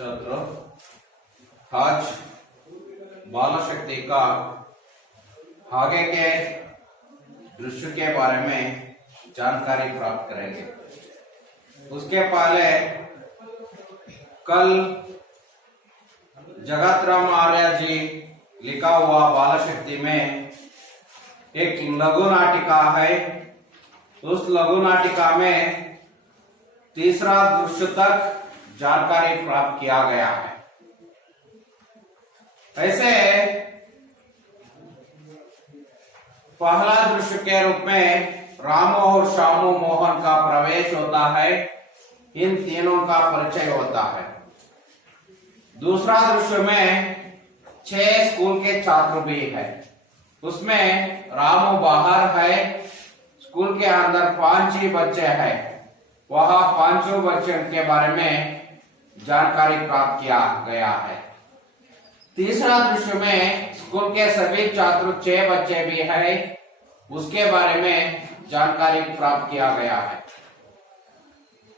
छात्रों, आज बाल शक्ति का आगे के दृश्य के बारे में जानकारी प्राप्त करेंगे। उसके पहले कल जगत राम आर्य जी लिखा हुआ बाल शक्ति में एक लघु नाटिका है। उस लघु नाटिका में तीसरा दृश्य तक जानकारी प्राप्त किया गया है। ऐसे पहला दृश्य के रूप में रामू और श्यामू मोहन का प्रवेश होता है। इन तीनों का परिचय होता है। दूसरा दृश्य में 6 स्कूल के छात्र भी है। उसमें रामू बाहर है। स्कूल के अंदर 5 ही बच्चे हैं। वहां 5 बच्चों के बारे में जानकारी प्राप्त किया गया है। तीसरा दृश्य में स्कूल के सभी छात्र 6 बच्चे भी हैं। उसके बारे में जानकारी प्राप्त किया गया है।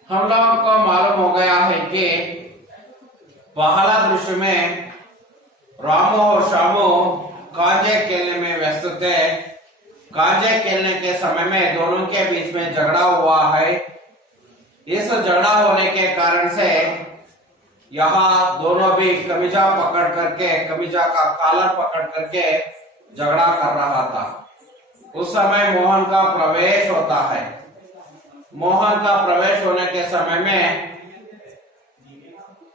हम लोगों को मालूम हो गया है कि पहला दृश्य में रामू और श्यामू कांजे खेलने में व्यस्त थे। कांजे खेलने के समय में दोनों के बीच में झगड़ा हुआ है। इस झगड़ा होने के कारण से यहाँ दोनों भी कमीजा पकड़ करके, कमीजा का कॉलर पकड़ करके झगड़ा कर रहा था। उस समय मोहन का प्रवेश होता है। मोहन का प्रवेश होने के समय में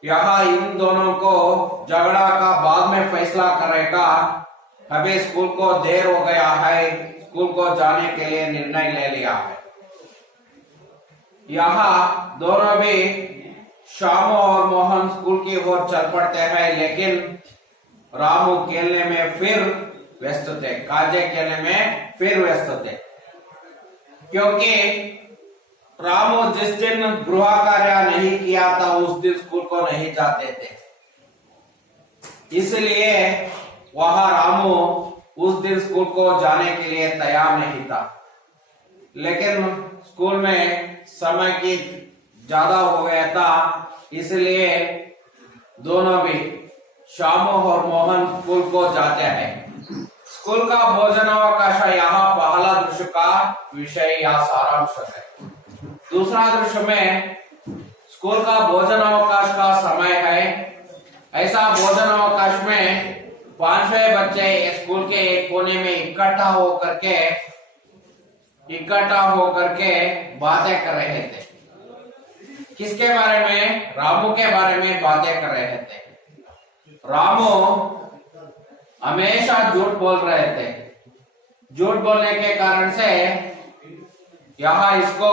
यहाँ इन दोनों को झगड़ा का बाद में फैसला करेगा। अभी स्कूल को देर हो गया है। स्कूल को जाने के लिए निर्णय ले लिया है। यहाँ दोनों भी श्यामू और मोहन स्कूल की ओर चल पड़ते हैं, लेकिन रामू खेलने में फिर व्यस्त थे। काजे खेलने में फिर व्यस्त थे, क्योंकि रामू जिस दिन गृह कार्य नहीं किया था उस दिन स्कूल को नहीं जाते थे। इसलिए वहां रामू उस दिन स्कूल को जाने के लिए तैयार नहीं था। लेकिन स्कूल में समय की ज्यादा हो गया था, इसलिए दोनों भी श्यामू और मोहन स्कूल को जाते हैं। स्कूल का भोजनावकाश यहाँ पहला दृश्य का विषय या सारांश है। दूसरा दृश्य में स्कूल का भोजनावकाश का समय है। ऐसा भोजनावकाश में 5 बच्चे स्कूल के एक कोने में इकट्ठा होकर के बातें कर रहे थे। किसके बारे में? रामू के बारे में बातें कर रहे थे। रामू हमेशा झूठ बोल रहे थे। झूठ बोलने के कारण से यहाँ इसको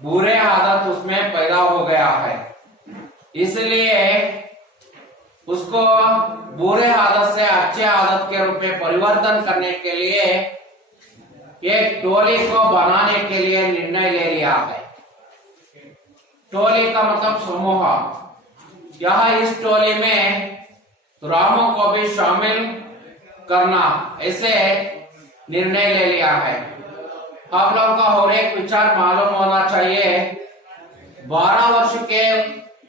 बुरे आदत उसमें पैदा हो गया है। इसलिए उसको बुरे आदत से अच्छे आदत के रूप में परिवर्तन करने के लिए एक टोली को बनाने के लिए निर्णय ले लिया है। टोली का मतलब समूह। यहाँ इस टोली में रामू को भी शामिल करना, ऐसे निर्णय ले लिया है। आप लोगों का और एक विचार मालूम होना चाहिए। 12 वर्ष के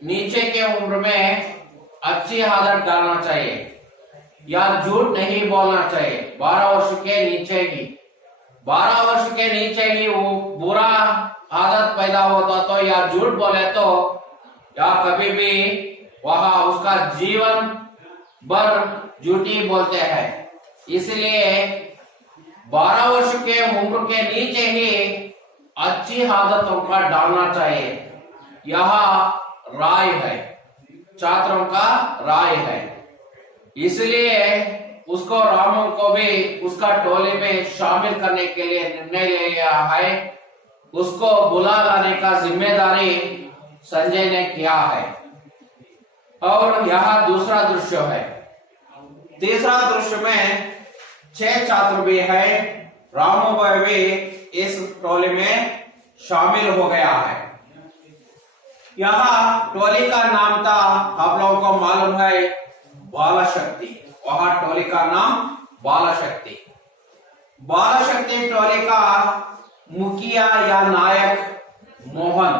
नीचे के उम्र में अच्छी आदत डालना चाहिए या झूठ नहीं बोलना चाहिए। 12 वर्ष के नीचे ही 12 वर्ष के नीचे ही वो बुरा आदत पैदा होता तो या झूठ बोले तो या कभी भी वहां उसका जीवन भर झूठी बोलते हैं। इसलिए 12 वर्ष के उम्र के नीचे ही अच्छी आदतों का डालना चाहिए। यह राय है, छात्रों का राय है। इसलिए उसको रामू को भी उसका टोली में शामिल करने के लिए निर्णय ले लिया है। उसको बुला लाने का जिम्मेदारी संजय ने किया है। और यहाँ दूसरा दृश्य है। तीसरा दृश्य में 6 छात्र भी है। रामू भाई भी इस टोली में शामिल हो गया है। यहाँ टोली का नाम था, आप लोगों को मालूम है, बाल शक्ति। वहां टोली का नाम बाल शक्ति। बाल शक्ति टोली का मुखिया या नायक मोहन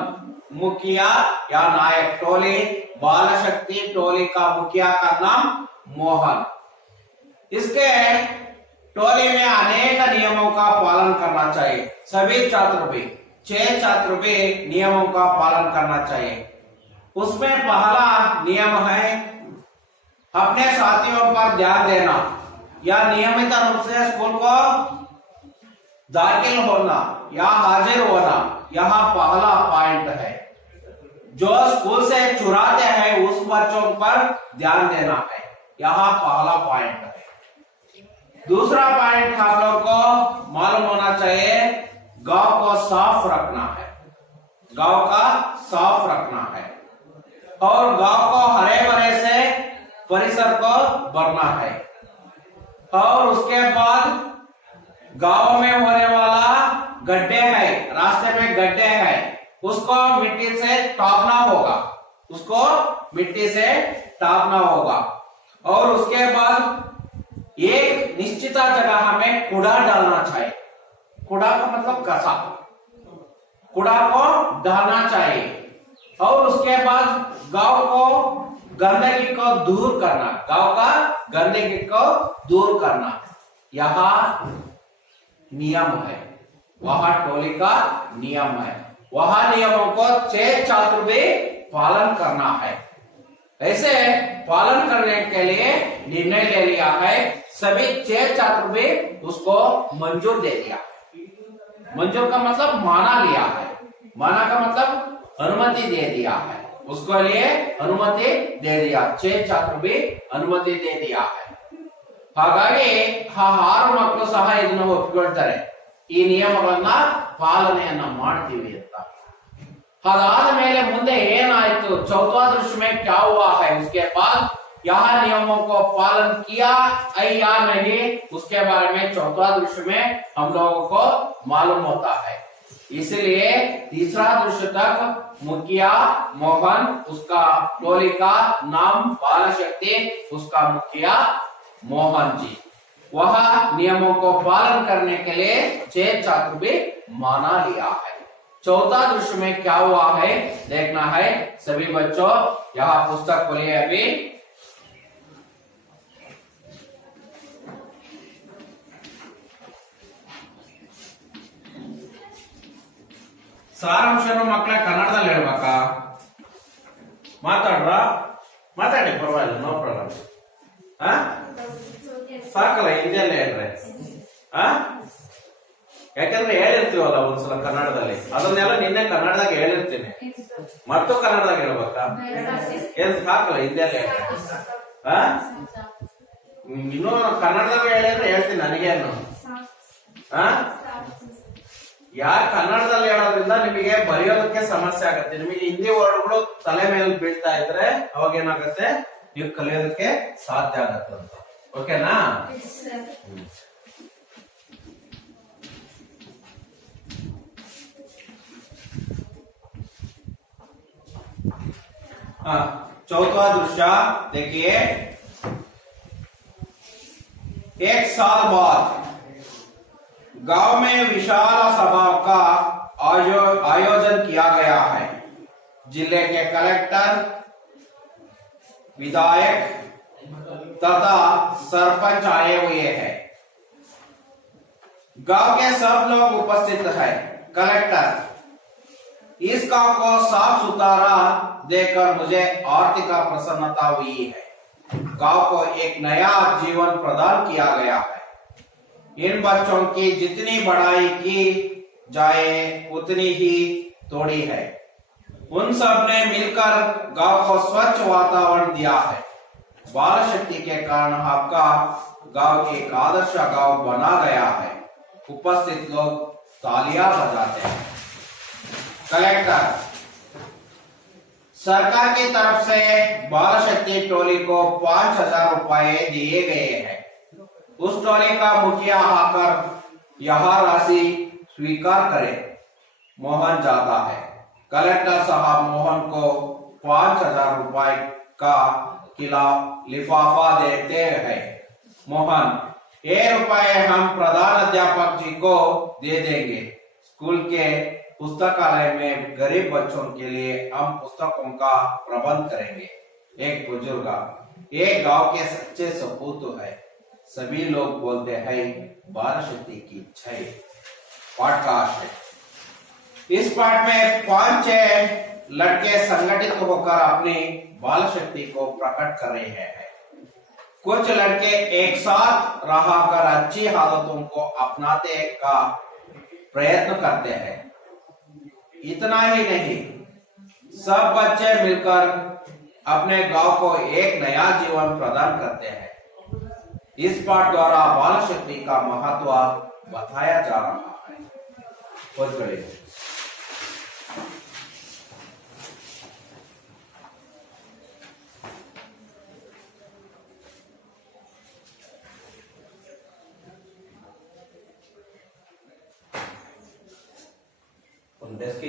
मुखिया या नायक। टोली बाल शक्ति टोली का मुखिया का नाम मोहन। इसके टोली में अनेक नियमों का पालन करना चाहिए। सभी छात्र भी 6 छात्र भी नियमों का पालन करना चाहिए। उसमें पहला नियम है अपने साथियों पर ध्यान देना या नियमित रूप से स्कूल को दाखिल होना या हाजिर होना। यह पहला पॉइंट है। जो स्कूल से चुराते हैं उस बच्चों पर ध्यान देना है। यह पहला पॉइंट है। दूसरा पॉइंट आप लोग को मालूम होना चाहिए, गांव को साफ रखना है। गांव का साफ रखना है और गांव को हरे भरे से परिसर को भरना है। और उसके बाद गांव में होने वाला गड्ढे है, रास्ते में गड्ढे है, उसको मिट्टी से टापना होगा। उसको मिट्टी से टापना होगा। और उसके बाद एक निश्चित जगह में कूड़ा डालना चाहिए। कूड़ा का मतलब कसा, कूड़ा को डालना चाहिए। और उसके बाद गांव को गंदगी को दूर करना, गांव का गंदगी को दूर करना यह नियम है। वह टोली का नियम है। वह नियमों को 6 छात्र भी पालन करना है। ऐसे पालन करने के लिए निर्णय ले लिया है। सभी 6 छात्र भी उसको मंजूर दे दिया। मंजूर का मतलब माना लिया है। माना का मतलब अनुमति दे दिया है। उसको लिए अनुमति दे दिया। 6 छात्र भी अनुमति दे दिया है। ಹಾಗಾಗಿ ಆ 6 ಮಕ್ಕಳು ಸಹ ಇದನ್ನು ಒಪ್ಪಿಕೊಳ್ತಾರೆ, ಈ ನಿಯಮಗಳನ್ನ ಪಾಲನೆಯನ್ನ ಮಾಡ್ತೀವಿ ಅಂತ। ಅದಾದ ಮೇಲೆ ಮುಂದೆ ಏನಾಯ್ತು, चौथा दृश्य में क्या हुआ है, उसके बाद यह नियमों को पालन किया या नहीं, उसके बारे में चौथा दृश्य में हम लोगों को मालूम होता है। इसलिए तीसरा दृश्य तक मुखिया मोहन, उसका टोली का नाम बाल शक्ति, उसका मुखिया मोहन जी, वह नियमों को पालन करने के लिए 6 छात्र भी माना लिया है। चौथा दृश्य में क्या हुआ है देखना है। सभी बच्चों यहाँ पुस्तक खोलिए अभी। ಸಾರಾಂಶವನ್ನು ಮಕ್ಕಳ ಕನ್ನಡದಲ್ಲಿ ಹೇಳ್ಬೇಕಾ? ಮಾತಾಡ್ರ ಮಾತಾಡಿ, ಪರವಾಗಿಲ್ಲ, ನೋ ಪ್ರಾಬ್ಲಮ್. ಸಾಕಲ್ಲ, ಹಿಂದಿಯಲ್ಲೇ ಹೇಳ್ರೆ. ಯಾಕಂದ್ರೆ ಹೇಳಿರ್ತೀವಲ್ಲ ಒಂದ್ಸಲ ಕನ್ನಡದಲ್ಲಿ, ಅದನ್ನೆಲ್ಲ ನಿನ್ನೆ ಕನ್ನಡದಾಗ ಹೇಳಿರ್ತೀನಿ, ಮತ್ತು ಕನ್ನಡದಾಗ ಹೇಳ್ಬೇಕಾ? ಏನ್ ಸಾಕಲ್ಲ, ಹಿಂದಿಯಲ್ಲೇ ಹೇಳ್ರೆ. ಇನ್ನೂ ಕನ್ನಡದಾಗ ಹೇಳಿದ್ರೆ ಹೇಳ್ತೀನಿ, ನನಗೇನು ಯಾಕೆ ಕನ್ನಡದಲ್ಲಿ ಹೇಳೋದ್ರಿಂದ ನಿಮಗೆ ಬರೆಯೋದಕ್ಕೆ ಸಮಸ್ಯೆ ಆಗುತ್ತೆ. ನಿಮಗೆ ಹಿಂದಿ ವರ್ಡ್ಗಳು ತಲೆ ಮೇಲೆ ಬೀಳ್ತಾ ಇದ್ರೆ ಅವಾಗ ಏನಾಗುತ್ತೆ, ನೀವು ಕಲಿಯೋದಕ್ಕೆ ಸಾಧ್ಯ ಆಗತ್ತೆ ಅಂತ. ಓಕೆನಾ? चौथा दृश्य देखिए। एक साल बाद गांव में विशाल सभा का आयोजन किया गया है। जिले के कलेक्टर, विधायक तथा सरपंच आए हुए हैं। गांव के सब लोग उपस्थित हैं। कलेक्टर, इस गांव को साफ सुथरा देखकर मुझे आर्थिक प्रसन्नता हुई है। गांव को एक नया जीवन प्रदान किया गया है। इन बच्चों की जितनी बढ़ाई की जाए उतनी ही थोड़ी है। उन सब ने मिलकर गांव को स्वच्छ वातावरण दिया है। बाल शक्ति के कारण आपका गांव एक आदर्श गांव बना गया है। उपस्थित लोग तालियां बजाते हैं। कलेक्टर, सरकार की तरफ से बाल शक्ति टोली को 5,000 रुपए दिए गए हैं। उस टोली का मुखिया आकर यह राशि स्वीकार करे। मोहन जाता है। कलेक्टर साहब मोहन को 5,000 रुपए का लिफाफा देते हैं। मोहन, ये रुपए हम प्रधान अध्यापक जी को दे देंगे। स्कूल के पुस्तकालय में गरीब बच्चों के लिए हम पुस्तकों का प्रबंध करेंगे। एक बुजुर्ग, ये गांव के सच्चे सपूत है। सभी लोग बोलते हैं बाल शक्ति की जय। पाठ का आशय। इस पाठ में 5-6 लड़के संगठित होकर अपनी बाल शक्ति को प्रकट कर रहे हैं। कुछ लड़के एक साथ रहकर अच्छी आदतों को अपनाते का प्रयत्न करते हैं। इतना ही नहीं, सब बच्चे मिलकर अपने गांव को एक नया जीवन प्रदान करते हैं। इस पाठ द्वारा बाल शक्ति का महत्व बताया जा रहा है। बहुत बढ़िया। डेस्क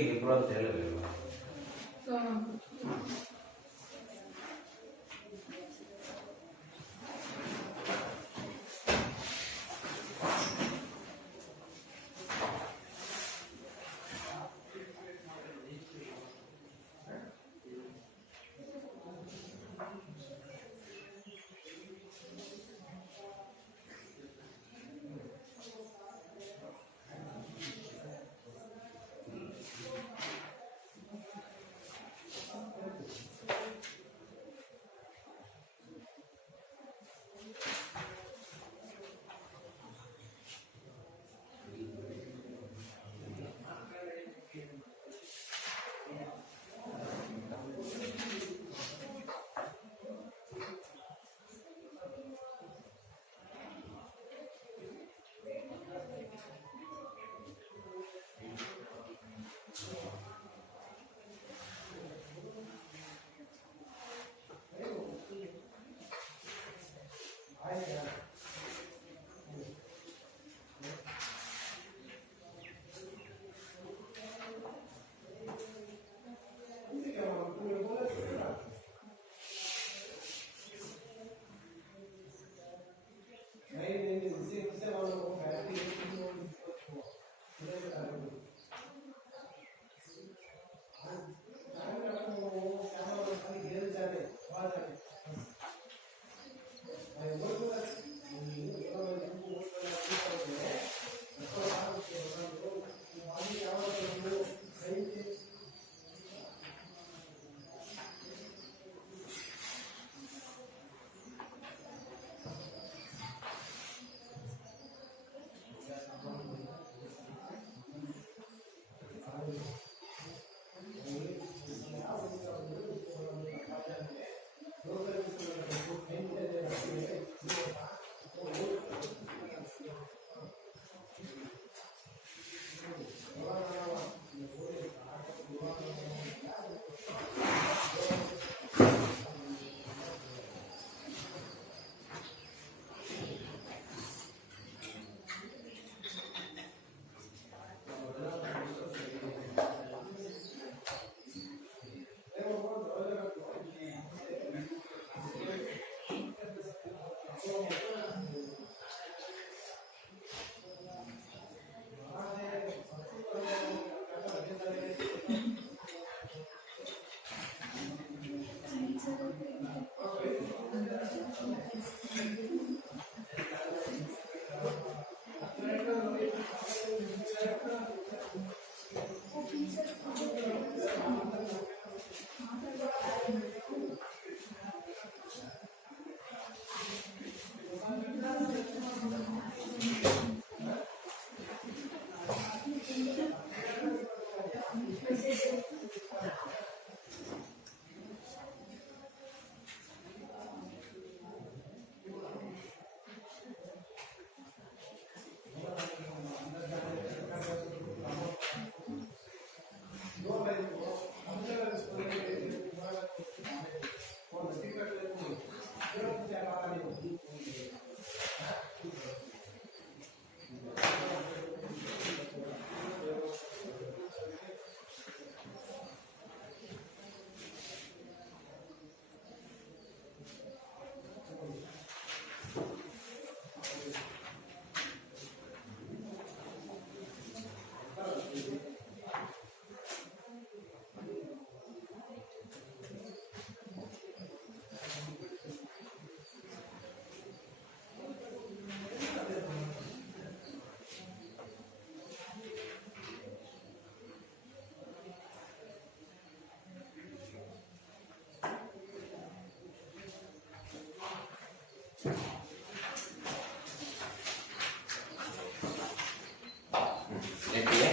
देखिए,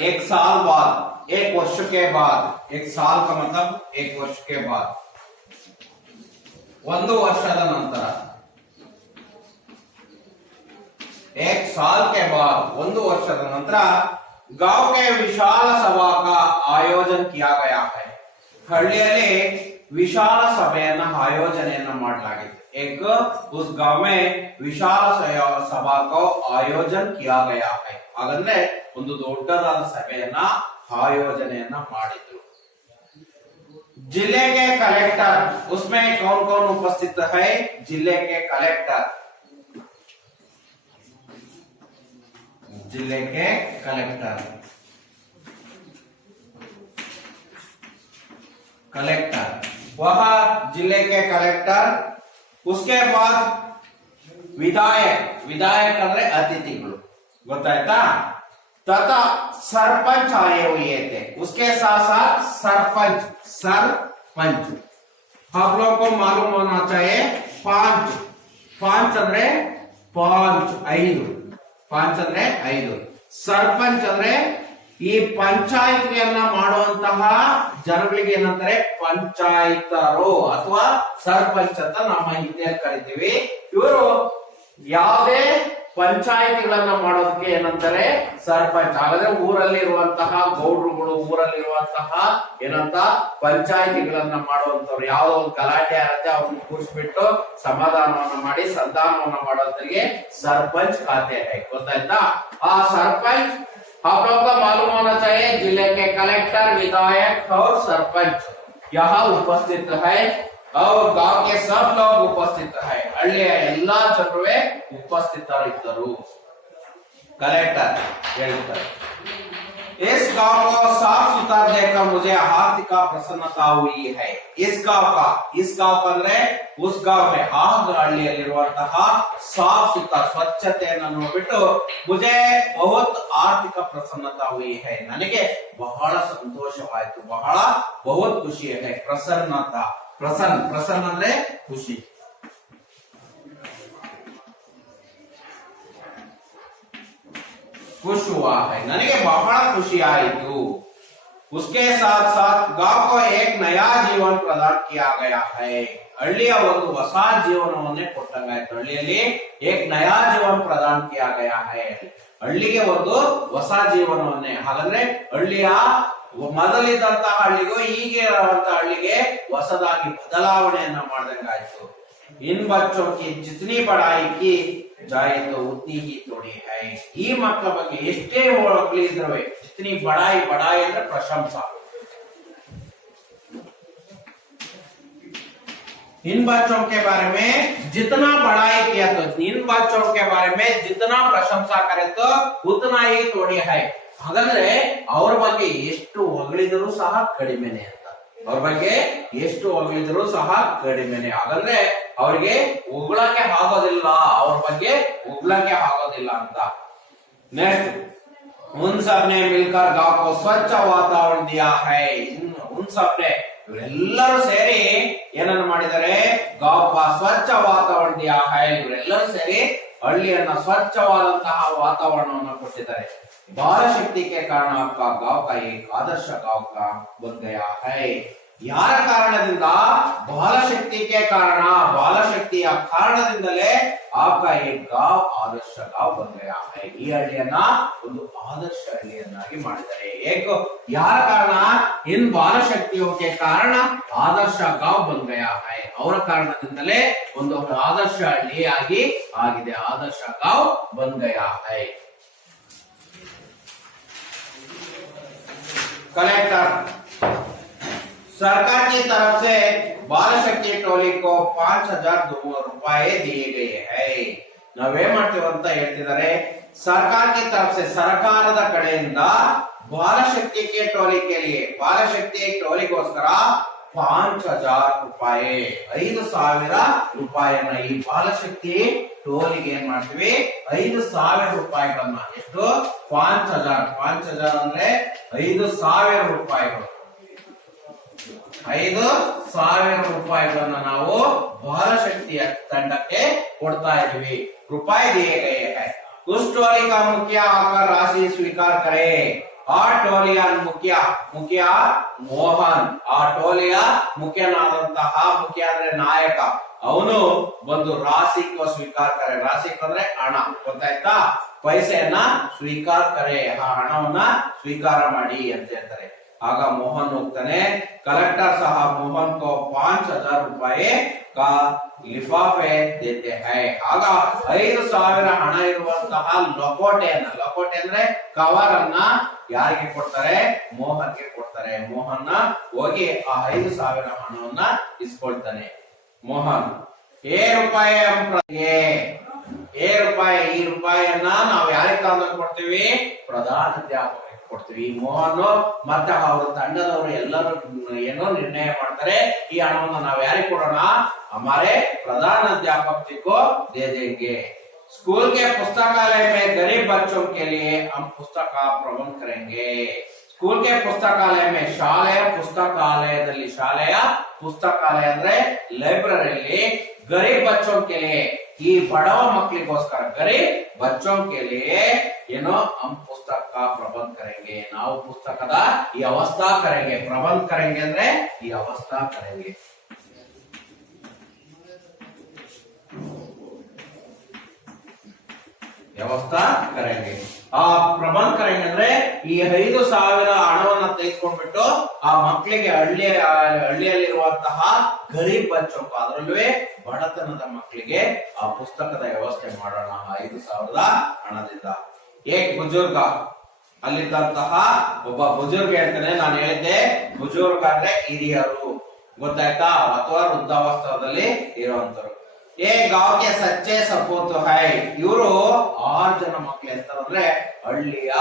1 साल बाद, 1 वर्ष के बाद, 1 साल का मतलब 1 वर्ष के बाद, 1 ವರ್ಷದ ನಂತರ, 1 साल के बाद, 1 ವರ್ಷದ ನಂತರ गांव के विशाल सभा का आयोजन किया गया है. ಹಳ್ಳಿಯಲ್ಲಿ ವಿಶಾಲ ಸಭೆಯನ್ನ ಆಯೋಜನೆಯನ್ನ ಮಾಡಲಾಗಿದೆ. एक उस गांव में विशाल सभा को आयोजन किया गया है. ಹಾಗಂದ್ರೆ ಒಂದು ದೊಡ್ಡದಾದ ಸಭೆಯನ್ನ ಆಯೋಜನೆಯನ್ನ ಮಾಡಿದ್ರು. जिले के कलेक्टर, उसमें कौन कौन उपस्थित है? जिले के कलेक्टर, जिले के कलेक्टर, कलेक्टर, वह जिले के कलेक्टर. उसके बाद विधायक, विधायक ಅಂದ್ರೆ अतिथिಗಳು, ಗೊತ್ತಾಯ್ತಾ? तथा सरपंच आए हुए थे. उसके साथ साथ सरपंच, सरपंच. आप लोग को मालूम होना चाहिए, 5 ಅಂದ್ರೆ 5, 5 ಅಂದ್ರೆ 5. ಸರ್ಪಂಚ್ ಅಂದ್ರೆ ಈ ಪಂಚಾಯತ್ಗಳನ್ನ ಮಾಡುವಂತಹ ಜನಗಳಿಗೆ ಏನಂತಾರೆ? ಪಂಚಾಯತರು ಅಥವಾ ಸರ್ಪಂಚ್ ಅಂತ ನಮ್ಮ ಹಿಂದಿಯಲ್ಲಿ ಕರಿತೀವಿ. ಇವರು ಯಾವುದೇ ಪಂಚಾಯತಿಗಳನ್ನ ಮಾಡೋದಕ್ಕೆ ಏನಂತಾರೆ? ಸರ್ಪಂಚ್. ಹಾಗಾದ್ರೆ ಊರಲ್ಲಿರುವಂತಹ ಗೌಡ್ರುಗಳು, ಊರಲ್ಲಿರುವಂತಹ ಏನಂತ ಪಂಚಾಯತಿಗಳನ್ನ ಮಾಡುವಂತವ್ರು, ಯಾವ್ದೋ ಒಂದು ಗಲಾಟೆ ಆಗುತ್ತೆ ಅವ್ರನ್ನ ಕೂರಿಸ್ಬಿಟ್ಟು ಸಮಾಧಾನವನ್ನ ಮಾಡಿ ಸಂಧಾನವನ್ನ ಮಾಡೋದ್ರಿಗೆ सरपंच कहते हैं. ಗೊತ್ತಾಯ್ತಾ? ಆ सरपंच आप लोगों को मालूम होना चाहिए, जिले के कलेक्टर, विधायक और सरपंच यहाँ उपस्थित है और गांव के सब लोग उपस्थित है. ಹಳ್ಳಿಯ ಎಲ್ಲಾ ಜನರು ಉಪಸ್ಥಿತರಿದ್ದರು. ಕಲೆಕ್ಟರ್ ಹೇಳ್ತಾರೆ, इस गांव को साफ सुथरा देखकर मुझे आर्थिक प्रसन्नता हुई है. इस गांव का ಅಂದ್ರೆ उस गांव में ಆ ಹಳ್ಳಿಯಲ್ಲಿರುವಂತಹ साफ सुथरा ಸ್ವಚ್ಛತೆಯನ್ನು ನೋಡ್ಬಿಟ್ಟು मुझे बहुत आर्थिक प्रसन्नता हुई है. ನನಗೆ ಬಹಳ ಸಂತೋಷವಾಯಿತು, ಬಹಳ बहुत ಖುಷಿ है. ಪ್ರಸನ್ನತಾ, ಪ್ರಸನ್ನ ಅಂದ್ರೆ ಖುಷಿ. खुश हुआ है, ನನಗೆ ಬಹಳ ಖುಷಿ ಆಯಿತು. उसके साथ साथ गांव को एक नया जीवन प्रदान किया गया है. ಹಳ್ಳಿಯ ಒಂದು ಹೊಸ ಜೀವನವನ್ನೇ ಕೊಟ್ಟಂಗಾಯ್ತು. ಹಳ್ಳಿಯಲ್ಲಿ एक नया जीवन प्रदान किया गया है. ಹಳ್ಳಿಗೆ ಒಂದು ಹೊಸ ಜೀವನವನ್ನೇ. ಹಾಗಂದ್ರೆ ಹಳ್ಳಿಯ ಮೊದಲಿದ್ದಂತಹ ಹಳ್ಳಿಗೂ ಈಗ ಇರುವಂತಹ ಹಳ್ಳಿಗೆ ಹೊಸದಾಗಿ ಬದಲಾವಣೆಯನ್ನ ಮಾಡಿದಂಗಾಯ್ತು. इन बच्चों की जितनी पढ़ाई की जाए तो उतनी ही थोड़ी है. ಈ ಮಕ್ಕಳ ಬಗ್ಗೆ ಎಷ್ಟೇ ಹೊಗಳಿದ್ರೂ, जितनी बड़ाई, बड़ाई ಅಂದ್ರೆ ಪ್ರಶಂಸಾ. इन बच्चों के बारे में जितना बड़ाई किया तो, इन बच्चों के बारे में जितना प्रशंसा करे तो उतना ही थोड़ी है. ಹಾಗಾದ್ರೆ ಅವ್ರ ಬಗ್ಗೆ ಎಷ್ಟು ಹೊಗಳಿದರೂ ಸಹ ಕಡಿಮೆನೆ ಅಂತ. ಅವ್ರ ಬಗ್ಗೆ ಎಷ್ಟು ಹೊಗಳಿದ್ರು ಸಹ ಕಡಿಮೆನೆ. ಹಾಗಂದ್ರೆ ಅವ್ರಿಗೆ ಹೊಗಳಕ್ಕೆ ಆಗೋದಿಲ್ಲ, ಅವ್ರ ಬಗ್ಗೆ ಹೊಗಳಕ್ಕೆ ಆಗೋದಿಲ್ಲ ಅಂತ. ನೆಕ್ಸ್ಟ್, उन सब ने मिलकर गांव को स्वच्छ वातावरण दिया है. उन सब ने, ಇವರೆಲ್ಲರೂ ಸೇರಿ ಏನನ್ನ ಮಾಡಿದ್ದಾರೆ? गांव का स्वच्छ वातावरण दिया है. ಇವರೆಲ್ಲರೂ ಸೇರಿ ಹಳ್ಳಿಯನ್ನ ಸ್ವಚ್ಛವಾದಂತಹ ವಾತಾವರಣವನ್ನು ಕೊಟ್ಟಿದ್ದಾರೆ. बाल शक्ति के कारण आपका गांव का एक आदर्श गांव का बन गया है. ಯಾರ ಕಾರಣದಿಂದ? ಬಾಲಶಕ್ತಿಗೆ ಕಾರಣ, ಬಾಲಶಕ್ತಿಯ ಕಾರಣದಿಂದಲೇ आपका एक गांव आदर्श गांव बन गया है. ಈ ಹಳ್ಳಿಯನ್ನ ಒಂದು ಆದರ್ಶ ಹಳ್ಳಿಯನ್ನಾಗಿ ಮಾಡಿದ್ದಾರೆ. एक ಯಾರ ಕಾರಣ? इन ಬಾಲಶಕ್ತಿयों के कारण आदर्श गांव बन गया है. ಅವರ ಕಾರಣದಿಂದಲೇ ಒಂದು ಆದರ್ಶ ಹಳ್ಳಿಯಾಗಿ ಆಗಿದೆ. ಆದರ್ಶ गांव बन गया है. कलेक्टर, सरकार की तरफ से बाल शक्ति टोली को 5,000 रुपए दिए गए हैं. ನಾವೇನ್ ಮಾಡ್ತೀವಿ ಅಂತ ಹೇಳ್ತಿದ್ದಾರೆ. ಸರ್ಕಾರ की तरफ से, ಸರ್ಕಾರದ ಕಡೆಯಿಂದ ಬಾಲಶಕ್ತಿ के टोली के लिए, ಬಾಲಶಕ್ತಿ ಟೋಲಿಗೋಸ್ಕರ 5,000 ರೂಪಾಯಿ, 5,000 ರೂಪಾಯಿಯನ್ನ ಈ ಬಾಲಶಕ್ತಿ ಟೋಲಿಗೆ ಏನ್ ಮಾಡ್ತೀವಿ? 5,000 ರೂಪಾಯಿಗಳನ್ನ. ಎಷ್ಟು? 5,000. 5,000 ಅಂದ್ರೆ 5,000 ರೂಪಾಯಿಗಳು. 5,000 ರೂಪಾಯಿಗಳನ್ನ ನಾವು ಬಾಲಶಕ್ತಿಯ ತಂಡಕ್ಕೆ ಕೊಡ್ತಾ ಇದೀವಿ. ರೂಪಾಯಿ दिए गए हैं. उस टोली का मुखिया आकर राशि स्वीकार करे. ಆ ಟೋಲಿಯ ಮುಖ್ಯ ಮೋಹನ್, ಆ ಟೋಲಿಯ ಮುಖ್ಯನಾದಂತಹ ಮುಖ್ಯ ಅಂದ್ರೆ ನಾಯಕ, ಅವನು ಬಂದು ರಾಶಿಕ ಸ್ವೀಕಾರ ಕರೆ. ರಾಶಿಕ್ ಅಂದ್ರೆ ಹಣ, ಗೊತ್ತಾಯ್ತಾ? ಪೈಸೆಯನ್ನ ಸ್ವೀಕಾರ ಕರೆ, ಆ ಹಣವನ್ನ ಸ್ವೀಕಾರ ಮಾಡಿ ಅಂತ ಹೇಳ್ತಾರೆ. ಆಗ ಮೋಹನ್ ಹೋಗ್ತಾನೆ. ಕಲೆಕ್ಟರ್ साहब मोहन को 5,000 ರೂಪಾಯಿ का लिफाफे देते हैं. ಆಗ 5,000 ಹಣ ಇರುವಂತಹ ಲಕೋಟೆ ಅಂದ್ರೆ ಕವರ್ ಅನ್ನ ಯಾರಿಗೆ ಕೊಡ್ತಾರೆ? ಮೋಹನ್ಗೆ ಕೊಡ್ತಾರೆ. ಮೋಹನ್ ಹೋಗಿ ಆ 5,000 ಹಣವನ್ನ ಇಸ್ಕೊಳ್ತಾನೆ. ಮೋಹನ್ ಏ ರೂಪಾಯಿ ಈ ರೂಪಾಯಿಯನ್ನ ನಾವು ಯಾರಿಗೆ ತಗೊಂಡು ಕೊಡ್ತೀವಿ? ಪ್ರಧಾನಾಧ್ಯಾಪಕ ಕೊಡ್ತೀವಿ. ಮೋಹನ್ ಮತ್ತೆ ಅವರ ತಂಡದವರು ಎಲ್ಲರೂ ಏನೋ ನಿರ್ಣಯ ಮಾಡ್ತಾರೆ, ಈ ಹಣವನ್ನು ನಾವು ಯಾರಿಗೆ ಕೊಡೋಣ? हमारे प्रधानाध्यापक को दे देंगे. स्कूल के पुस्तकालय में गरीब बच्चों के लिए हम पुस्तक का प्रबंध करेंगे. स्कूल के पुस्तकालय में ಶಾಲೆಯ ಪುಸ್ತಕಾಲಯದಲ್ಲಿ, ಶಾಲೆಯ ಪುಸ್ತಕಾಲಯ ಅಂದ್ರೆ ಲೈಬ್ರರಿಯಲ್ಲಿ गरीब बच्चों के लिए, ಈ ಬಡವ ಮಕ್ಕಳಿಗೋಸ್ಕರ गरीब बच्चों के लिए ಏನೋ हम पुस्तक का प्रबंध करेंगे. ನಾವು ಪುಸ್ತಕದ ಈ ಅವಸ್ಥಾ ಕರೆಂಗೆ. ಪ್ರಬಂಧ ಕರೆಂಗೆ ಅಂದ್ರೆ ಈ ಅವಸ್ಥಾ ಕರೆಂಗೆ. ವ್ಯವಸ್ಥಾ ಕರೆಂಗೆ. ಆ ಪ್ರಬಂಧ ಕರೆಂಗೆ ಅಂದ್ರೆ ಈ 5,000 ಹಣವನ್ನ ತೆಗೆದುಕೊಂಡ್ಬಿಟ್ಟು ಆ ಮಕ್ಕಳಿಗೆ ಹಳ್ಳಿಯಲ್ಲಿರುವಂತಹ ಗರೀಬ್ ಬಚ್ಚೋ, ಅದರಲ್ಲೂ ಬಡತನದ ಮಕ್ಕಳಿಗೆ ಆ ಪುಸ್ತಕದ ವ್ಯವಸ್ಥೆ ಮಾಡೋಣ 5,000 ಹಣದಿಂದ. ಏಕ್ ಬುಜುರ್ಗ, ಅಲ್ಲಿದ್ದಂತಹ ಒಬ್ಬ ಬುಜುರ್ಗ ಹೇಳ್ತಾನೆ. ನಾನು ಹೇಳಿದ್ದೆ ಬುಜುರ್ಗ ಅಂದ್ರೆ ಹಿರಿಯರು, ಗೊತ್ತಾಯ್ತಾ? ಅಥವಾ ವೃದ್ಧಾವಸ್ಥಾದಲ್ಲಿ ಇರುವಂತರು. ಏ ಗಾವ್ಗೆ ಸಚ್ಚೆ ಸಪೂತ್ ಹೈ. ಇವರು 6 ಜನ ಮಕ್ಕಳು ಇರ್ತಾರಂದ್ರೆ ಹಳ್ಳಿಯ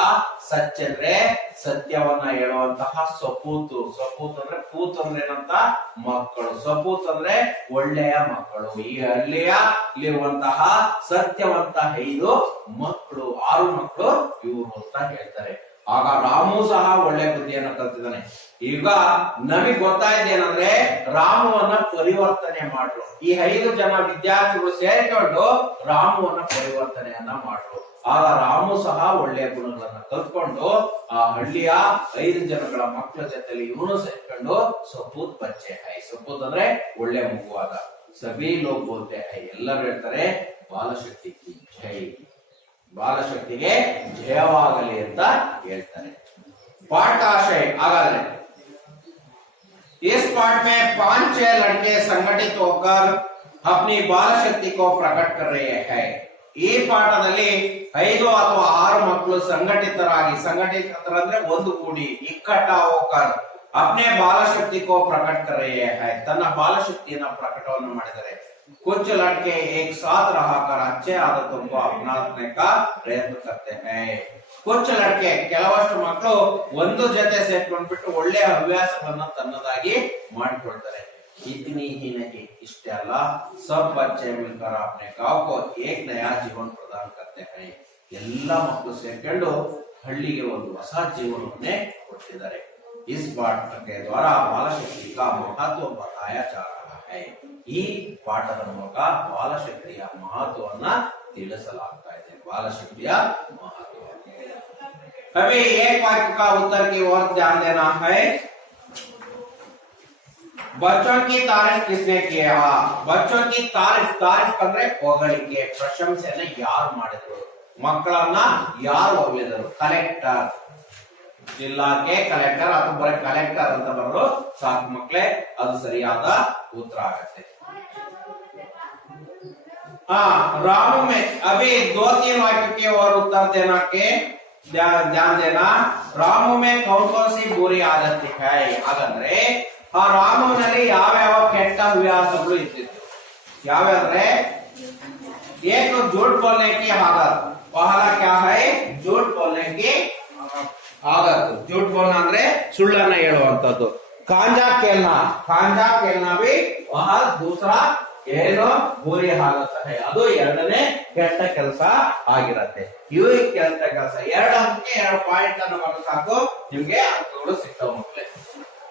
ಸಚ್ಚ ಅಂದ್ರೆ ಸತ್ಯವನ್ನ ಹೇಳುವಂತಹ ಸಪೂತು. ಸಪೂತ್ ಅಂದ್ರೆ ಪೂತ್ ಅಂದ್ರೆ ಏನಂತ? ಮಕ್ಕಳು. ಸಪೂತ್ ಅಂದ್ರೆ ಒಳ್ಳೆಯ ಮಕ್ಕಳು. ಈ ಹಳ್ಳಿಯಲ್ಲಿರುವಂತಹ ಸತ್ಯವಂತ 5 ಮಕ್ಕಳು, 6 ಮಕ್ಕಳು ಇವರು ಅಂತ ಹೇಳ್ತಾರೆ. ಆಗ ರಾಮು ಸಹ ಒಳ್ಳೆ ಬುದ್ಧಿಯನ್ನು ಕಲ್ತಿದ್ದಾನೆ. ಈಗ ನಮಗ್ ಗೊತ್ತಾಯ್ತೇನಂದ್ರೆ ರಾಮುವನ್ನ ಪರಿವರ್ತನೆ ಮಾಡ್ರು. ಈ 5 ಜನ ವಿದ್ಯಾರ್ಥಿಗಳು ಸೇರಿಕೊಂಡು ರಾಮುವನ್ನ ಪರಿವರ್ತನೆಯನ್ನ ಮಾಡ್ರು. ಆಗ ರಾಮು ಸಹ ಒಳ್ಳೆಯ ಗುಣಗಳನ್ನ ಕಲ್ತ್ಕೊಂಡು ಆ ಹಳ್ಳಿಯ 5 ಜನಗಳ ಮಕ್ಕಳ ಜೊತೆಲಿ ಇವನು ಸೇರ್ಕೊಂಡು ಸಪೂತ್ ಬಚ್ಚೆ ಹೈ. ಸಪೂತ್ ಅಂದ್ರೆ ಒಳ್ಳೆ ಮಗುವಾದ. ಸಭಿ ಲೋಗ್ ಬೋಲ್ತೆ ಹೈ, ಎಲ್ಲರೂ ಹೇಳ್ತಾರೆ ಬಾಲಶಕ್ತಿ ಕಿ ಜೈ, ಬಾಲಶಕ್ತಿಗೆ ಜಯವಾಗಲಿ ಅಂತ ಹೇಳ್ತಾರೆ. पाठ का आशय हागाದ್ರೆ इस पाठ में 5-6 लड़के संगठित होकर अपनी बाल शक्ति को प्रकट कर रहे हैं. ಈ ಪಾಠದಲ್ಲಿ 5 ಅಥವಾ 6 ಮಕ್ಕಳು ಸಂಘಟಿತರಾಗಿ, ಸಂಘಟಿತರಂದ್ರೆ ಒಂದು ಕೂಡಿ, ಇಕ್ಕಟ್ಟ ಹೋಕರ್ अपने बाल शक्ति को प्रकट कर रहे हैं, ತನ್ನ ಬಾಲ ಶಕ್ತಿಯನ್ನ ಪ್ರಕಟವನ್ನು ಮಾಡಿದ್ದಾರೆ. कुछ लड़के एक साथ रहकर अच्छे आदतों को अपनाने का प्रयत्न करते हैं. कुछ लड़के, ಕೆಲವಷ್ಟು ಮಕ್ಕಳು ಒಂದು ಜೊತೆ ಸೇರ್ಕೊಂಡ್ಬಿಟ್ಟು ಒಳ್ಳೆ ಹವ್ಯಾಸವನ್ನ ತನ್ನದಾಗಿ ಮಾಡಿಕೊಳ್ತಾರೆ. इतनी ही नहीं, इष्टे अಲ್ಲ, सब बच्चे मिलकर अपने गांव को एक नया जीवन प्रदान करते हैं. ಎಲ್ಲ ಮಕ್ಕಳು ಸೇರ್ಕೊಂಡು ಹಳ್ಳಿಗೆ ಒಂದು ಹೊಸ ಜೀವನವನ್ನೇ ಕೊಟ್ಟಿದ್ದಾರೆ. इस पाठ के द्वारा बाल शक्ति का महत्व बताया जा रहा है. ಈ ಪಾಠದ ಮೂಲಕ ಬಾಲಶಕ್ತಿಯ ಮಹತ್ವವನ್ನ ತಿಳಿಸಲಾಗ್ತಾ ಇದೆ. ಬಾಲಶಕ್ತಿಯ ಮಹತ್ವ. अभी एक वाक्य का उत्तर की ओर ध्यान देना है. बच्चों की तारीफ किसने किया? बच्चों की तारीफ ಅಂದ್ರೆ ಹೊಗಳಿಕೆ, ಪ್ರಶಂಸೆಯನ್ನು ಯಾರು ಮಾಡಿದ್ರು? ಮಕ್ಕಳನ್ನ ಯಾರು ಹೊಗಳಿದರು? ಕಲೆಕ್ಟರ್, ಜಿಲ್ಲಾಕ್ಕೆ ಕಲೆಕ್ಟರ್ ಅಥವಾ ಬರೀ ಕಲೆಕ್ಟರ್ ಅಂತ ಬರೋದು ಸಾಕು ಮಕ್ಕಳೇ, ಅದು ಸರಿಯಾದ ಉತ್ತರ ಆಗುತ್ತೆ. रामू में अभी 2-3 वाक्य के और उत्तर देना के ध्यान देना. रामू में कौन कौन सी बुरी आदत है? ಹಾಗಂದ್ರೆ ಆ ರಾಮುನಲ್ಲಿ ಯಾವ್ಯಾವ ಕೆಟ್ಟ ಹವ್ಯಾಸಗಳು ಇದ್ದಿತ್ತು? ಯಾವ್ಯಾವ್ರೆ? एक झूठ बोलने की आदत. पहला क्या है? झूठ बोलने की आदत. झूठ बोलना ಅಂದ್ರೆ ಸುಳ್ಳನ್ನ ಹೇಳುವಂತದ್ದು. ಕಾಂಜಾ ಕೇಲ್ನಾ भी वह दूसरा ಏನೋ ಬೂರಿ ಆಗುತ್ತೆ, ಅದು ಎರಡನೇ ಕೆಟ್ಟ ಕೆಲಸ ಆಗಿರತ್ತೆ. ಇವು ಕೆಟ್ಟ ಕೆಲಸ. 2 ಅಂಕಕ್ಕೆ 2 ಪಾಯಿಂಟ್ ಅನ್ನು ಸಾಕು, ನಿಮ್ಗೆ ಅಂಕಗಳು ಸಿಗ್ತಾವ ಮಕ್ಕಳೇ.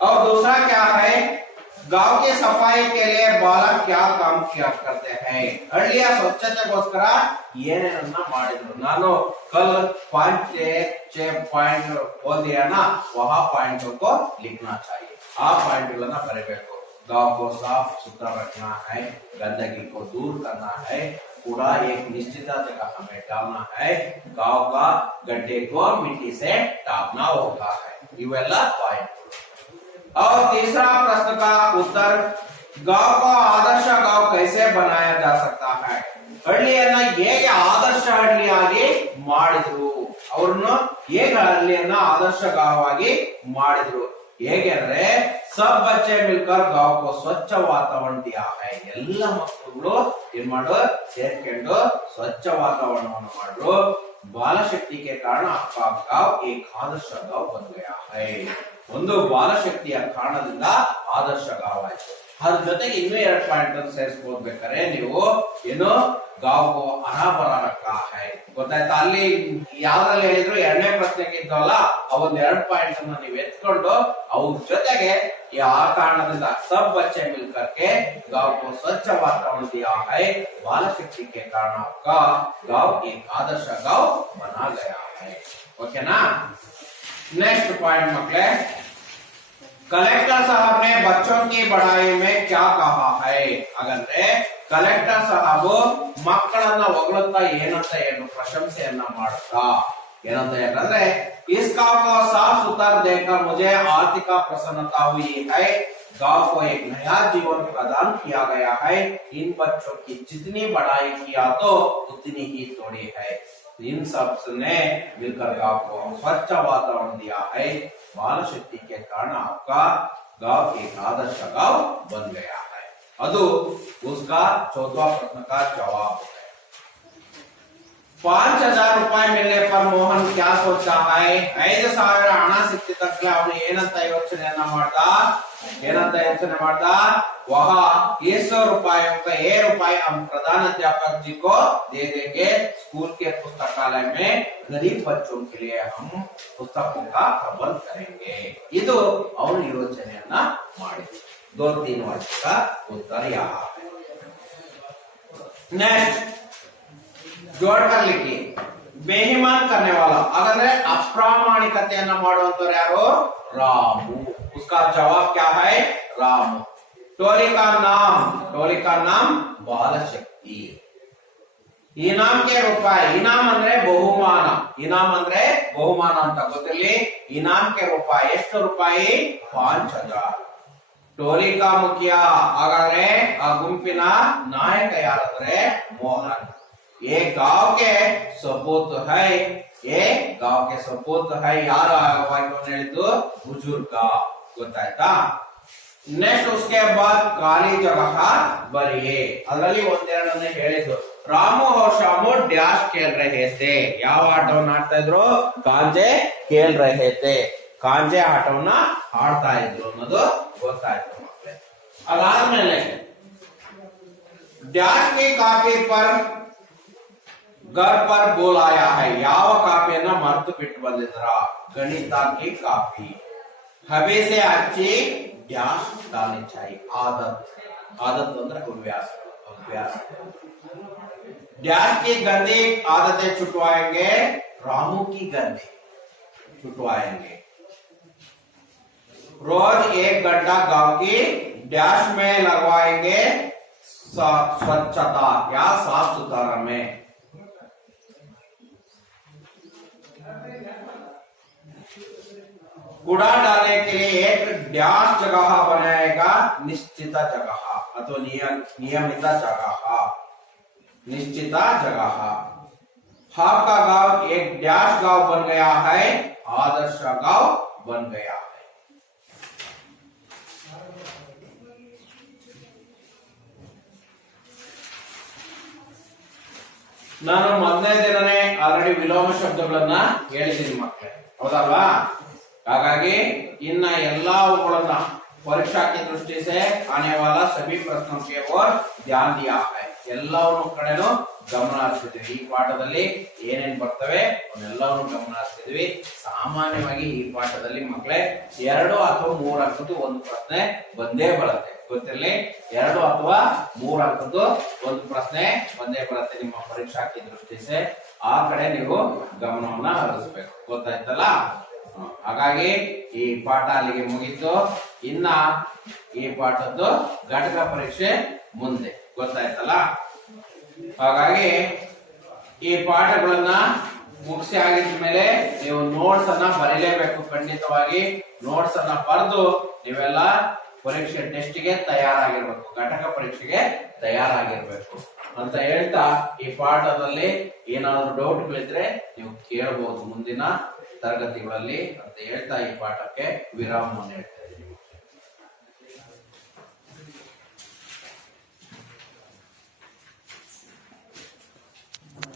और दूसरा क्या है? गांव की सफाई के लिए बालक क्या काम किया करते हैं ಹಳ್ಳಿಯ ಸ್ವಚ್ಛತೆಗೋಸ್ಕರ ಏನೇನನ್ನ ಮಾಡಿದ್ರು ನಾನು कल 5-6 पॉइंट बोल दिया ना वहां पॉइंटों को लिखना चाहिए आ पॉइंटಗಳನ್ನ ಬರೆಯಬೇಕು गांव को साफ सुथरा रखना है गंदगी को दूर करना है कूड़ा एक निश्चित जगह हमें डालना है गांव का गड्ढे को मिट्टी से ढाकना होता है इवेला पॉइंट और तीसरा प्रश्न का उत्तर गांव को आदर्श गांव कैसे बनाया जा सकता है ಹಳ್ಳಿಯನ್ನ ಹೇಗೆ ಆದರ್ಶ ಹಳ್ಳಿಯಾಗಿ ಮಾಡಿದ್ರು ಅವ್ರನ್ನ ಹೇಗೆ ಹಳ್ಳಿಯನ್ನ ಆದರ್ಶ गांवವಾಗಿ ಮಾಡಿದ್ರು ಹೇಗೆ ಅಂದ್ರೆ सब बच्चे मिलकर गांव को स्वच्छ वातावरण दिया है ಎಲ್ಲ ಮಕ್ಕಳು ಏನ್ ಮಾಡೋ ಸೇರ್ಕೊಂಡು ಸ್ವಚ್ಛ ವಾತಾವರಣವನ್ನು ಮಾಡಿದ್ರು बाल शक्ति के कारण आपका गांव एक आदर्श गांव बन गया है ಒಂದು ಬಾಲ ಶಕ್ತಿಯ ಕಾರಣದಿಂದ ಆದರ್ಶ गांव ಆಯ್ತು ಅದ್ರ ಜೊತೆಗೆ ಇನ್ನೂ 2 ಪಾಯಿಂಟ್ ಅನ್ನು ಸೇರಿಸ್ಕೋಬೇಕಾದ್ರೆ ನೀವು ಏನು गांव को हरा भरा रखा है ಗೊತ್ತಾಯ್ತಾ ಅಲ್ಲಿ ಯಾವ್ದ್ರಲ್ಲಿ ಹೇಳಿದ್ರು ಎರಡನೇ ಪ್ರಶ್ನೆಗೆ ಇದ್ದವಲ್ಲ ಅವೊಂದ್ 2 ಪಾಯಿಂಟ್ ಅನ್ನು ನೀವು ಎತ್ಕೊಂಡು ಅವ್ರ ಜೊತೆಗೆ ಆ ಕಾರಣದಿಂದ सब बच्चे मिलकर के गांव को स्वच्छ वातावरण दिया है बाल शक्ति के कारण आपका गांव एक आदर्श गांव बना गया है ओकेना नेक्स्ट पॉइंट मकले कलेक्टर साहब ने बच्चों की पढ़ाई में क्या कहा है ಹಾಗಂದ್ರೆ ಕಲೆಕ್ಟರ್ ಸಾಹಬ್ ಮಕ್ಕಳನ್ನ ಹೊಗಳುತ್ತಾ ಏನಂತ ಏನು ಪ್ರಶಂಸೆಯನ್ನ ಮಾಡುತ್ತಾ ಏನಂತ ಹೇಳಿದ್ರೆ इस गांव को साफ सुथरा देखकर मुझे आर्थिक प्रसन्नता हुई है गांव को एक नया जीवन प्रदान किया गया है इन बच्चों की जितनी बढ़ाई किया तो उतनी ही थोड़ी है इन सब ने मिलकर गांव को स्वच्छ वातावरण दिया है बाल शक्ति के कारण आपका गांव एक आदर्श गांव बन गया है अदु उसका 14वां प्रश्न का जवाब है 5000 रुपए मिलने पर मोहन क्या सोचता है 5000 ಹಣ ಸಿಕ್ಕಿದ ತಕ್ಷಣ ಅವನು ಏನಂತ ಯೋಚನೆಯನ್ನ ಮಾಡ್ದ वह 100 रुपयों का 1 रुपए हम प्रधानाध्यापक जी को दे देंगे स्कूल के पुस्तकालय में गरीब बच्चों के लिए हम पुस्तकों का प्रबंध करेंगे ಇದು ಅವನು ಯೋಚನೆಯನ್ನ ಮಾಡಿದ 2-3 वर्ष का उत्तर यहाँ है नेक्स्ट जोड़कर लिखिए बेईमान करने वाला अगर अप्रामाणिकತೆಯನ್ನ ಮಾಡುವಂತವರು ಯಾರು रामू उसका जवाब क्या है रामू टोली का नाम बाल शक्ति इनाम के रूपाಯಿ इनाम ಅಂದ್ರೆ ಬಹುಮಾನ ಅಂತ ಗೊತ್ತಿರಲಿ इनाम के ರೂಪಾಯಿ ಎಷ್ಟು ರೂಪಾಯಿ 5000 टोली का मुखिया ಹಾಗಾದ್ರೆ ಆ ಗುಂಪಿನ ನಾಯಕ ಯಾರಂದ್ರೆ ಮೋಹನ್ ये गांव के सपूत है ಯಾರು ಆವಾಗ್ಲೂ ಹೇಳಿದ್ದು बुजुर्ग ಗೊತ್ತಾಯ್ತಾ नेक्स्ट उसके बाद खाली जगह बरिए ಅದರಲ್ಲಿ ಒಂದೆರಡನ್ನ ಹೇಳಿದ್ರು ರಾಮು और शामू डैश खेल रहे थे ಯಾವ ಆಟವನ್ನ ಆಡ್ತಾ ಇದ್ರು ಕಾಂಜೆ खेल रहे थे ಕಾಂಜೆ ಆಟವನ್ನ ಆಡ್ತಾ ಇದ್ರು ಅನ್ನೋದು ಗೊತ್ತಾಯ್ತು ಮಕ್ಕಳೇ ಅದಾದ್ಮೇಲೆ डैश की कॉपी पर घर पर बोल आया है ಯಾವ ಕಾಪಿಯನ್ನ ಮರೆತು ಬಿಟ್ಟು ಬಂದಿದ್ರ ಗಣಿತ की कॉपी हवे से अच्छी डैश डालनी चाहिए आदत ಅಂದ್ರೆ अभ्यास डैश की गंदी आदतें छुटवाएंगे रामू की गंदी छुटवाएंगे रोज 1 घंटा गांव की डैश में लगवाएंगे स्वच्छता या साफ सुथरा में कूड़ा डालने के लिए एक डैश जगह बनाएगा निश्चित जगह अथवा नियमित जगह आपका गांव एक डैश गांव बन गया है आदर्श गांव बन गया है ನಾನು ಮೊದಲನೇ ದಿನನೇ ಆಲ್ರೆಡಿ ವಿಲೋಮ ಶಬ್ದಗಳನ್ನ ಹೇಳಿದ್ದೀನಿ ಮಕ್ಕಳೇ ಹೌದಲ್ವಾ ಹಾಗಾಗಿ ಇನ್ನ ಎಲ್ಲಾ ಅವುಗಳನ್ನ परीक्षा की दृष्टि से आने वाला सभी प्रश्नों के ओर ध्यान दिया है ಎಲ್ಲವನ್ನು ಕಡೆನೂ ಗಮನ ಹರಿಸ್ತಿದ್ವಿ. ಈ ಪಾಠದಲ್ಲಿ ಏನೇನ್ ಬರ್ತವೆ ಅವನ್ನೆಲ್ಲವನ್ನು ಗಮನ ಹರಿಸ್ತಿದ್ವಿ. ಸಾಮಾನ್ಯವಾಗಿ ಈ ಪಾಠದಲ್ಲಿ ಮಕ್ಕಳೇ 2 ಅಥವಾ 3 ಅಂಕದ್ದು ಒಂದು ಪ್ರಶ್ನೆ ಬಂದೇ ಬರುತ್ತೆ. ಗೊತ್ತಿರಲಿ, 2 ಅಥವಾ 3 ಅಂಕದ್ದು ಒಂದು ಪ್ರಶ್ನೆ ಬಂದೇ ಬರುತ್ತೆ. ನಿಮ್ಮ ಪರೀಕ್ಷಾಕ್ಕೆ ದೃಷ್ಟಿಸಿ ಆ ಕಡೆ ನೀವು ಗಮನವನ್ನ ಹರಿಸ್ಬೇಕು. ಗೊತ್ತಾಯ್ತಲ್ಲ? ಹಾಗಾಗಿ ಈ ಪಾಠ ಅಲ್ಲಿಗೆ ಮುಗೀತು. ಇನ್ನ ಈ ಪಾಠದ್ದು ಘಟಕ ಪರೀಕ್ಷೆ ಮುಂದೆ. ಗೊತ್ತಾಯ್ತಲ್ಲ? ಹಾಗಾಗಿ ಈ ಪಾಠಗಳನ್ನ ಮುಗಿಸಿ ಆಗಿದ ಮೇಲೆ ನೀವು ನೋಟ್ಸ್ ಅನ್ನ ಬರೀಲೇಬೇಕು. ಖಂಡಿತವಾಗಿ ನೋಟ್ಸ್ ಅನ್ನ ಬರೆದು ನೀವೆಲ್ಲ ಪರೀಕ್ಷೆ ಟೆಸ್ಟ್ಗೆ ತಯಾರಾಗಿರ್ಬೇಕು, ಘಟಕ ಪರೀಕ್ಷೆಗೆ ತಯಾರಾಗಿರ್ಬೇಕು ಅಂತ ಹೇಳ್ತಾ, ಈ ಪಾಠದಲ್ಲಿ ಏನಾದ್ರು ಡೌಟ್ಗಳಿದ್ರೆ ನೀವು ಕೇಳಬಹುದು ಮುಂದಿನ ತರಗತಿಗಳಲ್ಲಿ ಅಂತ ಹೇಳ್ತಾ ಈ ಪಾಠಕ್ಕೆ ವಿರಾಮವನ್ನು ಹೇಳ್ತೇನೆ.